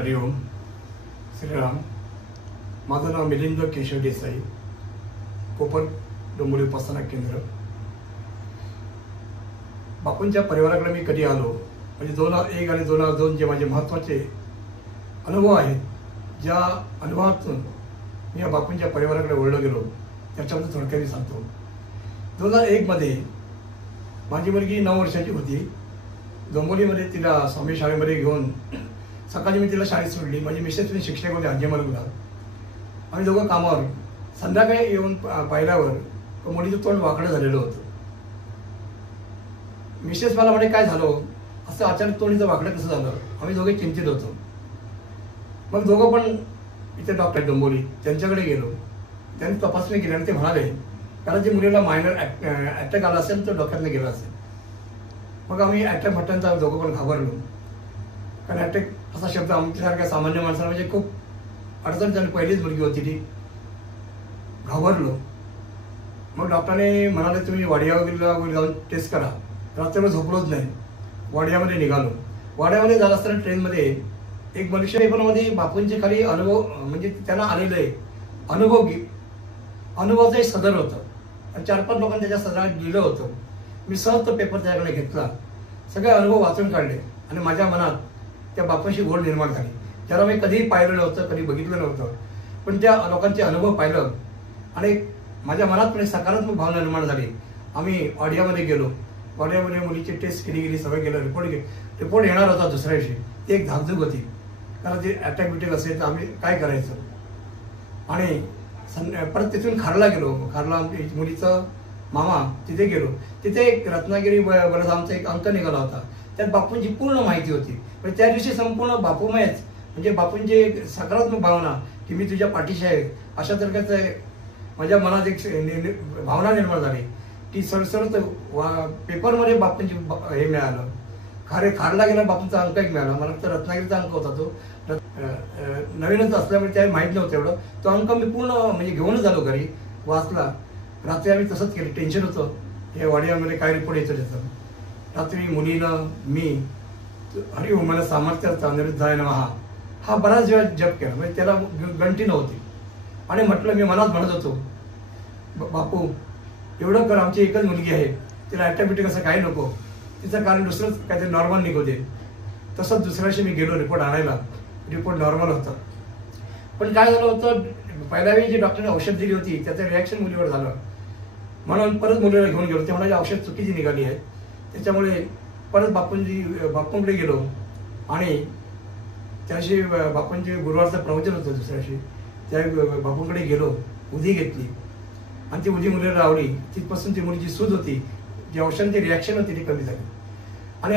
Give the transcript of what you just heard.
हरिओम श्रीराम। माझं नाव मिलिंद केशव देसाई, कोपर डोंबिवली उपासना केंद्र। बापूंच्या परिवाराकडे मी कधी आलो म्हणजे 2001 आणि 2002 जे माझे महत्त्वाचे अनुभव आहेत, ज्या अनुभवातून मी या बापूंच्या परिवाराकडे वळलो गेलो त्याच्याबद्दल थोडक्यात सांगतो। 2001 मध्ये माझी मुलगी 9 वर्षाची होती। डोंबिवलीमध्ये तिला स्वामी शाळेमध्ये घेऊन सकाळी मी तिला शाळेत सोडली। माझी मिसेस शिक्षक होते अंजेमलगुला। आम्ही दोघं कामावर, संध्याकाळी येऊन पाहिल्यावर मुलीचं तोंड वाकडं झालेलं होतं। मिसेस मला म्हणे काय झालं, असं अचानक तोंडीचं वाकडं कसं झालं। आम्ही दोघे चिंतित होतो। मग दोघं पण इथे डॉक्टर डोंबिवली त्यांच्याकडे गेलो। त्यांनी तपासणी केली आणि ते म्हणाले कारण ती मुलीला मायनर अटॅक आला असेल तर डोक्यातनं गेला असेल। मग आम्ही अटॅक म्हटल्यानंतर दोघं पण घाबरलो, कारण अटॅक असा शब्द आमच्यासारख्या सामान्य माणसाला म्हणजे खूप अडचण झाली। पहिलीच मुलगी होती ती, घाबरलो। मग डॉक्टरने म्हणाले तुम्ही वाडियाला जाऊन टेस्ट करा। रात्रभर झोपलोच नाही, वाडियामध्ये निघालो। वाडियामध्ये जात असताना ट्रेनमध्ये एक मनुष्य पेपरमध्ये बापूंचे खाली अनुभव म्हणजे त्यांना आलेलं आहे अनुभवाचं एक सदर होतं आणि 4-5 लोकांनी त्याच्या सदरात लिहिलं होतं। मी सहज तो पेपर त्याच्याकडे घेतला, सगळे अनुभव वाचून काढले आणि माझ्या मनात त्या बापूंशी गोड निर्माण झाली, ज्याला मी कधीही पाहिलं नव्हतं, कधी बघितलं नव्हतं। पण त्या लोकांचे अनुभव पाहिलं आणि माझ्या मनात पण सकारात्मक भावना निर्माण झाली। आम्ही ऑडियामध्ये गेलो। ऑडियामध्ये मुलीची टेस्ट केली गेली, सगळं गेलं, रिपोर्ट येणार होता दुसऱ्या दिवशी। ती एक धाकधूक होती, कारण ते अटॅक बिटॅक असेल तर आम्ही काय करायचं। आणि परत तिथून खारला गेलो। खारला मुलीचं मामा तिथे गेलो। तिथे एक रत्नागिरी बलधामचा एक अंक निघाला होता, त्यात बापूंची पूर्ण माहिती होती। पण त्या दिवशी संपूर्ण बापूमयच, म्हणजे बापूंची सकारात्मक भावना की मी तुझ्या पाठीशी आहे, अशा तरीक्याचं माझ्या मनात एक भावना निर्माण झाली की सरसरत पेपरमध्ये बापूंची हे मिळालं। खारला गेला बापूंचा अंक एक मिळाला। मला तर रत्नागिरीचा अंक होता, तो नवीनच असल्यामुळे त्यावेळी माहीत नव्हतं एवढं। तो अंक मी पूर्ण म्हणजे घेऊनच आलो घरी, वाचला। रात्री आम्ही तसंच केलं, टेन्शन होतं हे वाडियामध्ये काय रिपोर्ट येतो त्याचं। रात्री मुलीनं मी हरिओम सामर्थ्याचा अनिरुद्धाय नमः हा बराच वेळा जप केला, म्हणजे त्याला गंटी नव्हती। आणि म्हटलं, मी मनात म्हणत होतो बापू एवढं कर, आमची एकच मुलगी आहे, तिला ॲटोमॅटिक असं काही नको, तिचं कारण दुसरंच काहीतरी नॉर्मल निघू दे। तसंच दुसऱ्या दिवशी मी गेलो रिपोर्ट आणायला, रिपोर्ट नॉर्मल होता। पण काय झालं होतं, पहिल्या वेळी जी डॉक्टरने औषध दिली होती त्याचं रिॲक्शन मुलीवर झालं, म्हणून परत मुलीला घेऊन गेलो। ते म्हणाले औषध चुकीची निघाली आहे, त्याच्यामुळे परत बापूंकडे गेलो। आणि त्याशी बापूंचे गुरुवारचं प्रवचन होतं दुसऱ्या दिवशी, त्या बापूंकडे गेलो, उधी घेतली आणि ती उधी मुलीला लावली। तिथपासून ती मुलीची सूज होती, जी औषधांची रिॲक्शन होती ती कमी झाली।